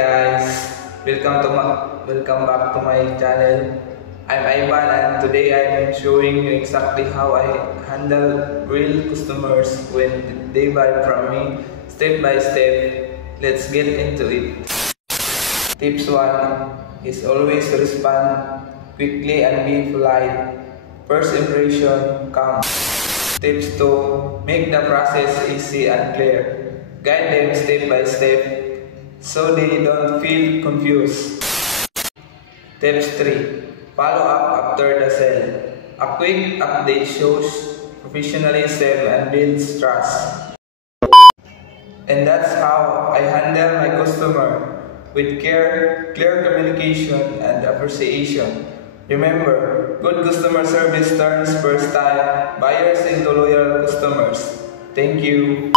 guys, welcome back to my channel. I'm Ivan and today I'm showing you exactly how I handle real customers when they buy from me, step by step. Let's get into it. Tips 1 is always respond quickly and be polite. First impression counts. Tips 2, make the process easy and clear. Guide them step by step so they don't feel confused. Tips 3, follow up after the sale. A quick update shows professionalism and builds trust. And that's how I handle my customer, with care, clear communication, and appreciation. Remember, good customer service turns first-time buyers into loyal customers. Thank you.